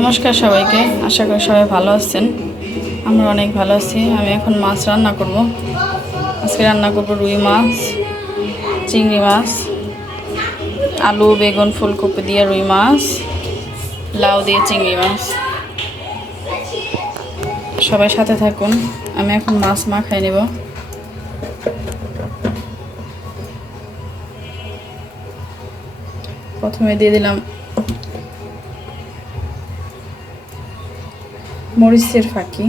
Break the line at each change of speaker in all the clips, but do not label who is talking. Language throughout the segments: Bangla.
নমস্কার সবাইকে। আশা করি সবাই ভালো আছেন। আমরা অনেক ভালো আছি। আমি এখন মাছ রান্না করব। আজকে রান্না করব রুই মাছ, চিংড়ি মাছ, আলু, বেগুন, ফুলকপি দিয়ে রুই মাছ, লাউ দিয়ে চিংড়ি মাছ। সবাই সাথে থাকুন। আমি এখন মাছ মাখাই নেব। প্রথমে দিয়ে দিলাম মরিচের ফাঁকি।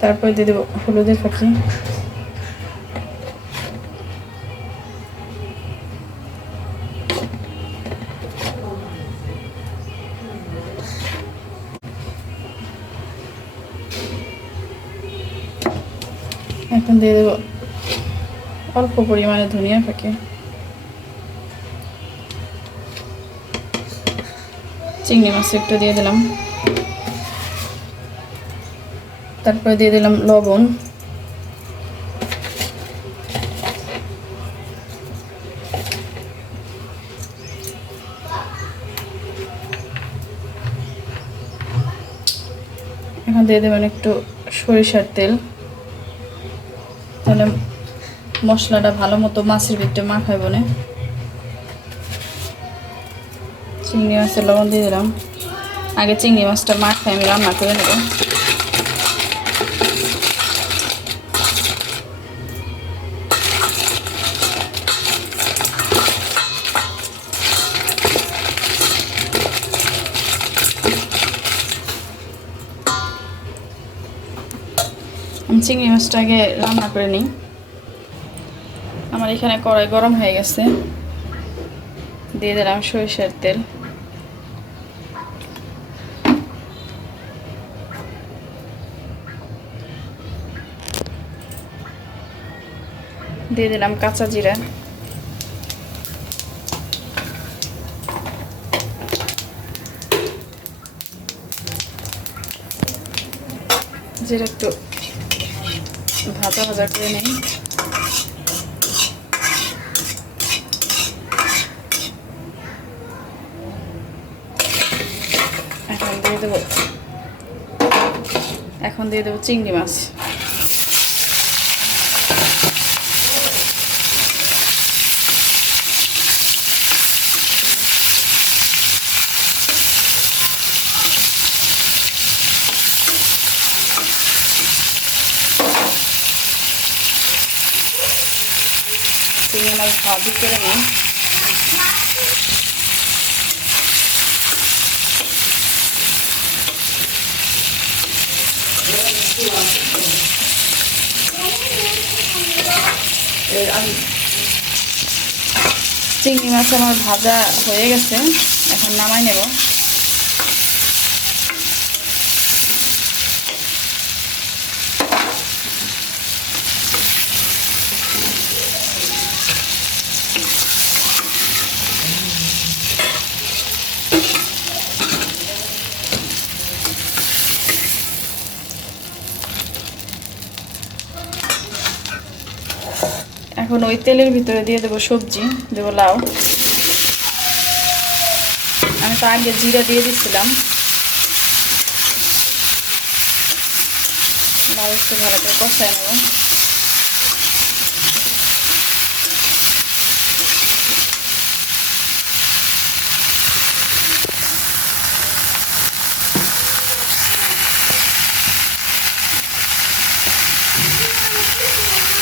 তারপর দিয়ে দেবো হলুদের ফাঁকি। অল্প পরিমাণে ধনিয়া থাকে। চিংড়ি মাছ একটু দিয়ে দিলাম। তারপরে দিয়ে দিলাম লবণ। এখন দিয়ে দেবেন একটু সরিষার তেল। তাহলে মশলাটা ভালো মতো মাছের ভিতরে মাখায় বনে। চিংড়ি মাছের লবণ দিয়ে দিলাম। আগে চিংড়ি মাছটা মাখায় আমি রান্না করে নেব। চিংড়ি মাছটা আগে রান্না করে নিই। আমার এখানে কড়াই গরম হয়ে গেছে। দিয়ে দিলাম সরিষার তেল। দিয়ে দিলাম কাঁচা জিরা। জিরা একটু ভাজা ভাজা করে নিই এখন দিয়ে দেবো এখন দিয়ে দেবো চিংড়ি মাছ। চিংড়ি মাছ ভাজি করে নিই। চিংড়ি মাছ আমার ভাজা হয়ে গেছে এখন নামাই নেব। এখন ওই তেলের ভিতরে দিয়ে দেবো সবজি, দেবো লাউ। আমি তো আগে জিরা দিয়ে দিচ্ছিলাম লাউ একটু ভালো করে কষায় নেব।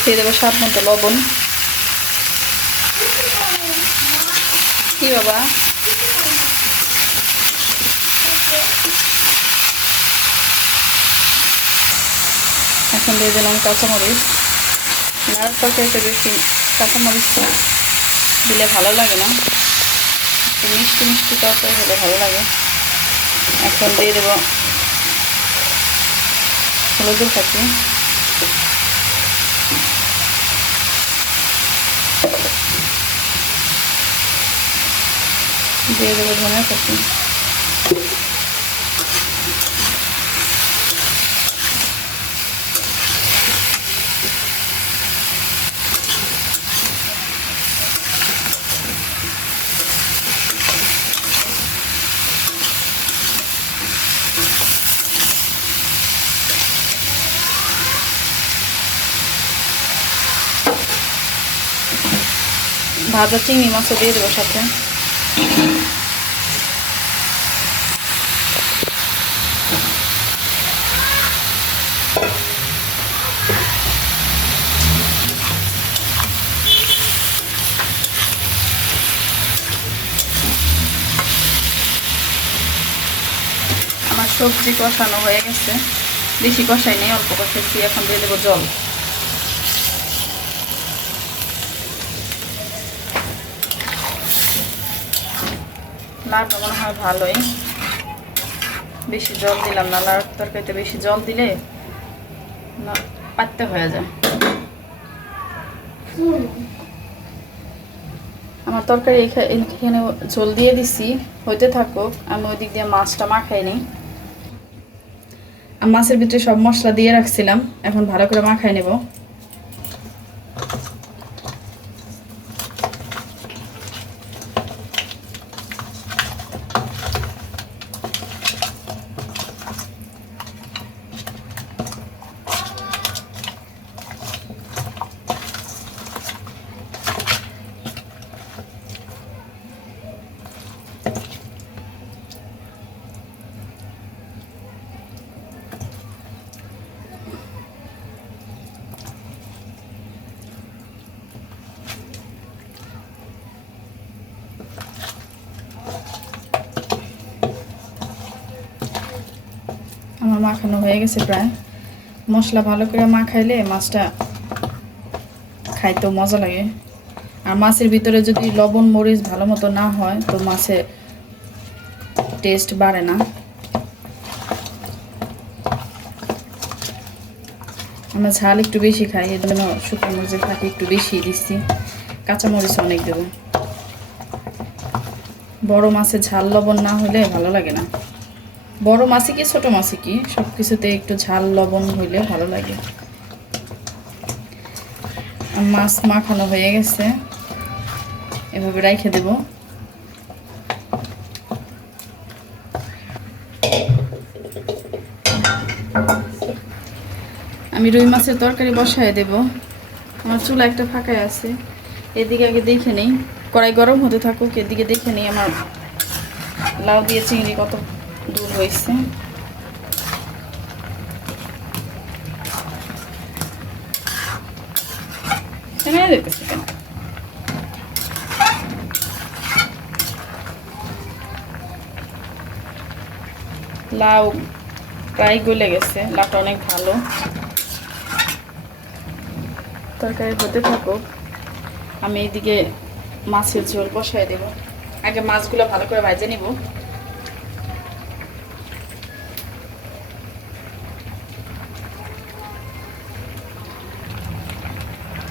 দিয়ে দেবো স্বাদ মতো লবণ। কি বাবা? এখন দিয়ে দিলাম কাঁচামরিচ। নাড়ার তরকারিতে বেশি কাঁচামরিচ দিলে ভালো লাগে না। মিষ্টি মিষ্টি তরকারি হলে ভালো লাগে। এখন দিয়ে দেবো হলুদের পাখি দিয়ে দেবো ধনে পাতি। ভাজা চিংড়ি মাছও দিয়ে দেবো সাথে আমার সবজি কষানো হয়ে গেছে। বেশি কষাই নেই, অল্প কষাইছি, এখন দিয়ে দেবো জল। লাউটা মনে হয় ভালোই। বেশি জল দিলাম না লাউর তরকারিতে বেশি জল দিলে পাততে হয়ে যায়। আমার তরকারি এখা- এখানে ঝোল দিয়ে দিছি, হইতে থাকুক, আমি ওই দিক দিয়ে মাছটা মাখাই নিই মাছের ভিতরে সব মশলা দিয়ে রাখছিলাম। এখন ভালো করে মাখাই নেব। মাখানো হয়ে গেছে প্রায়। মশলা ভালো করে মাখাইলে মাছটা খাইতেও মজা লাগে। আর মাছের ভিতরে যদি লবণ, মরিচ ভালো মতো না হয়, তো মাছে টেস্ট বাড়ে না। আমরা ঝাল একটু বেশি খাই এর জন্য শুকনো মরিচের ফাঁকি একটু বেশি দিচ্ছি। কাঁচা মরিচ অনেক দেবো। বড় মাছে ঝাল লবণ না হলে ভালো লাগে না। বড় মাছে কি, ছোট মাছে কি? সব কিছুতে একটু ঝাল, লবণ হইলে ভালো লাগে। মাছ মাখানো হয়ে গেছে। এভাবে রাইখে দেব। আমি রুই মাছের তরকারি বসায় দেব। আমার চুলা একটা ফাঁকায় আছে। এদিকে আগে দেখে নেই। কড়াই গরম হতে থাকুক, এদিকে দেখে নেই। আমার লাউ দিয়ে চিংড়ি কত দূর হয়েছে কেন যেতেছে কেন লাউ প্রায় গলে গেছে লাউটা অনেক ভালো তরকারি হতে থাকুক আমি এইদিকে মাছের ঝোল বসাই দেব। আগে মাছগুলো ভালো করে ভাজে নিব।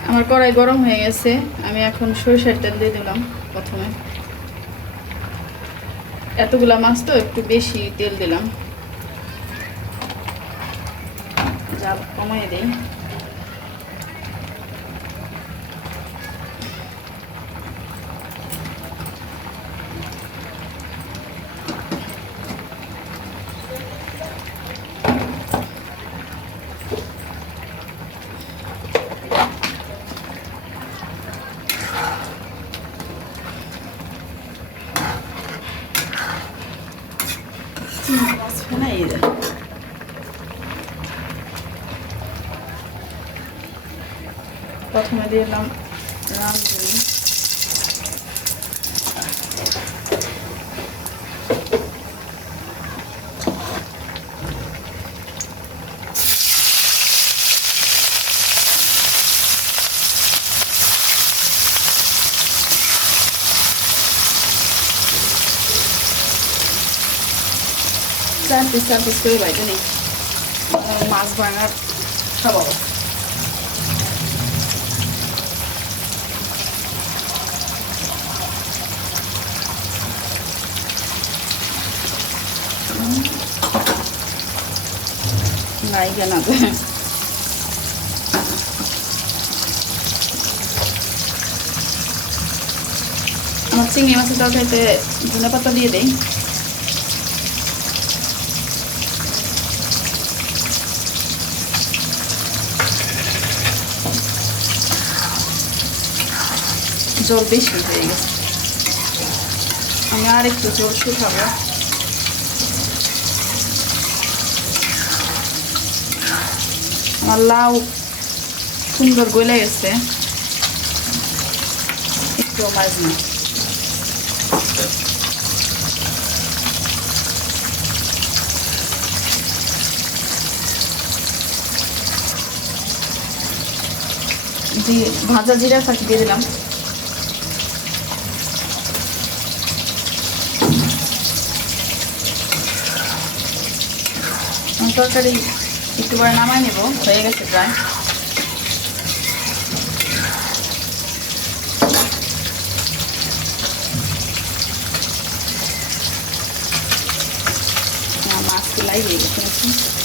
আমার কড়াই গরম হয়ে গেছে। আমি এখন সরিষার তেল দিয়ে দিলাম প্রথমে। এতগুলা মাছ তো একটু বেশি তেল দিলাম। জাল কমাই দিই। মাছ ফেলাই দেয় প্রথমে দিলাম রাঁধুনি চার পিস চার পিস করে বাইতে নেই মাছ ভাঙার সব অবস্থা কেন আছে আমার চিংড়ি মাছের তরকারিতে ধনে পাতা দিয়ে দেই। জল বেশি হয়ে গেছে। আমি আর একটু জল শুকাবো আমার লাউ সুন্দর গলে গেছে। একটু মাছ না। ভাজা জিরা ফাঁকি দিয়ে দিলাম। তরকারি একটু করে নামাই নেব হয়ে গেছে প্রায়। মাছ তো হয়ে গেছে।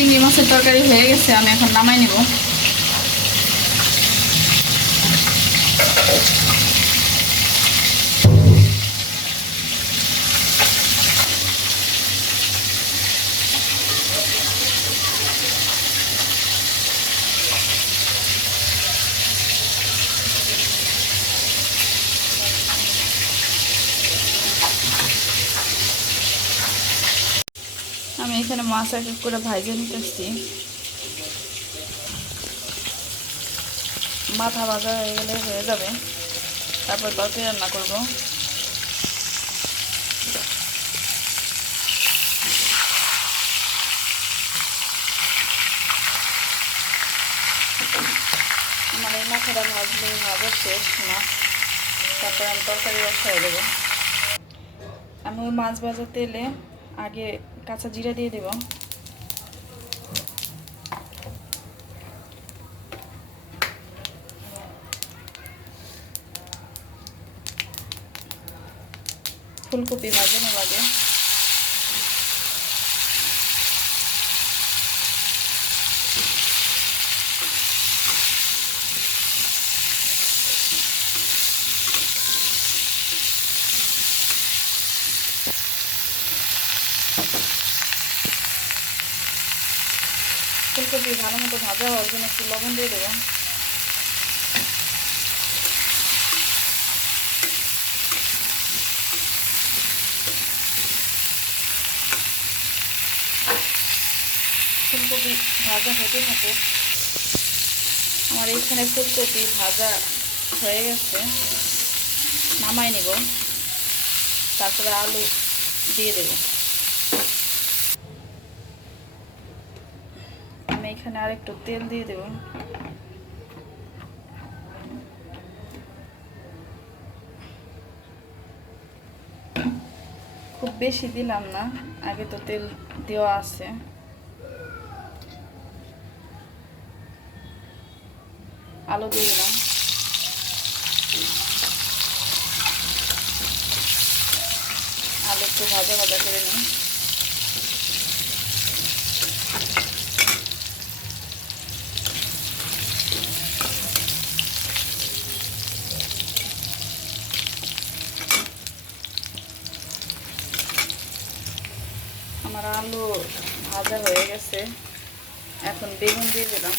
চিংড়ি মাছের তরকারি হয়ে গেছে আমি এখন নামাই নিব আমি এখানে মাছ এক এক করে ভাইজে নিতেছি মাথা ভাজা হয়ে গেলে হয়ে যাবে। তারপর তরকারি রান্না করব। এই মাথাটা ভাজলে ভাজা শেষ মাছ তারপর আমি তরকারি বসাই দেবো আমি ওই মাছ ভাজার তেলে আগে কাঁচা জিরা দিয়ে দেব। ফুলকপি ভাজানো লাগে। ফুলকপি ভালো মতো ভাজা হওয়ার জন্য একটু লবণ দিয়ে দেবো ফুলকপি ভাজা হতে থাকে। আমার এইখানে ফুলকপি ভাজা হয়ে গেছে। নামাই নেব। তারপরে আলু দিয়ে দেবো। এখানে আর একটু তেল দিয়ে দেব। খুব বেশি দিলাম না, আগে তো তেল দেওয়া আছে। আলু দিয়ে দিলাম। আলু একটু ভাজা ভাজা করে নিই আলু ভাজা হয়ে গেছে এখন বেগুন দিয়ে দিলাম।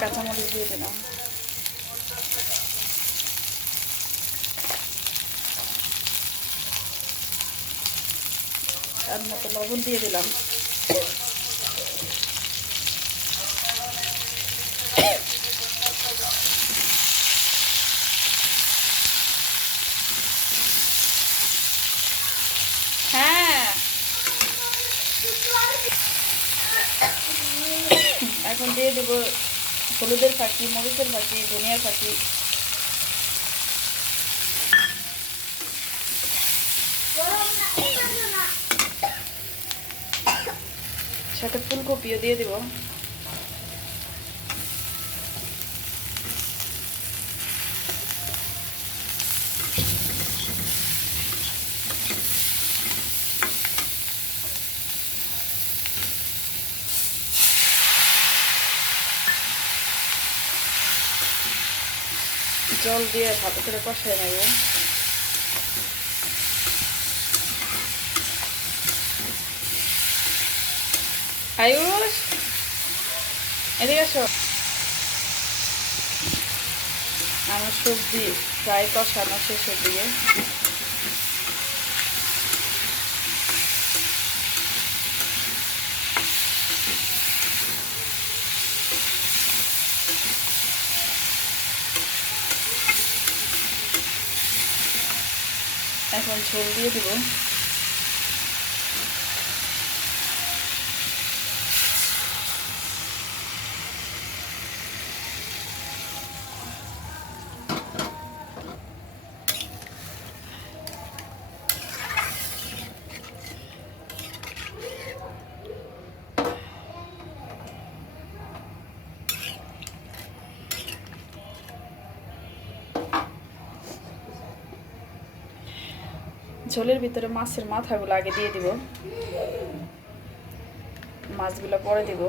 কাঁচামরিচ দিয়ে দিলাম। তার মতো লবণ দিয়ে দিলাম। হ্যাঁ। এখন দিয়ে দেবো হলুদের ফাঁকি, মরিচের ফাঁকি, ধনিয়ার ফাঁকি। সাথে ফুলকপিও দিয়ে দিব। জল দিয়ে ভালো করে কষাই নেব। আয়ুষ এদিকে আসো আমার সবজি প্রায় কষানো শেষের দিকে এখন ঝোল দিয়ে দিব ঝোলের ভিতরে মাছের মাথাগুলো আগে দিয়ে দিব। মাছগুলো পরে দিব।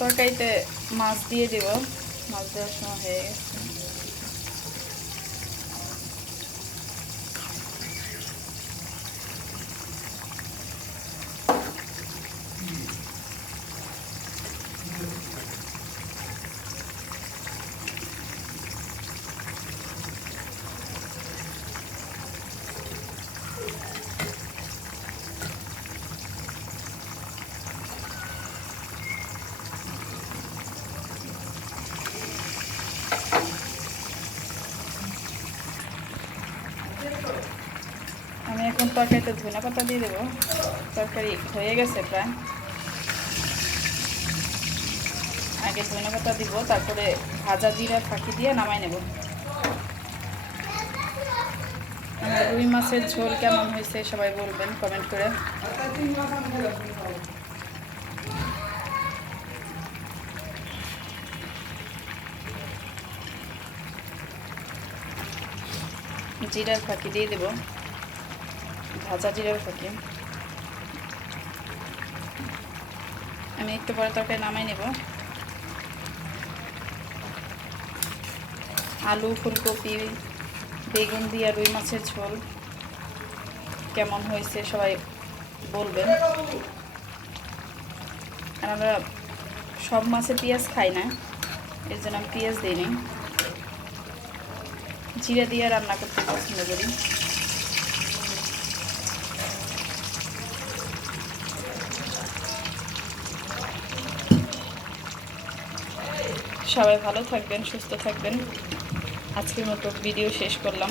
তরকারিতে মাছ দিয়ে দিব। মাছ দেওয়ার সময় হয়ে গেছে। আমি এখন তরকারিতে ধনে পাতা দিয়ে দেবো। তরকারি হয়ে গেছে প্রায়। আগে ধনে পাতা দিব, তারপরে ভাজা জিরা ফাঁকি দিয়ে নামাই নেব। রুই মাছের ঝোল কেমন হয়েছে সবাই বলবেন কমেন্ট করে। জিরার ফাঁকি দিয়ে দেবো। ভাজা জিরার ফাঁকি আমি একটু পরে তরকারি নামাই নেব। আলু, ফুলকপি, বেগুন দিয়ে রুই মাছের ঝোল। কেমন হয়েছে সবাই বলবেন। আর আমরা সব মাছে পেঁয়াজ খাই না, এর জন্য আমি পেঁয়াজ দিইনি। জিরা দিয়ে রান্না করতে পছন্দ করি। সবাই ভালো থাকবেন সুস্থ থাকবেন। আজকের মতো ভিডিও শেষ করলাম।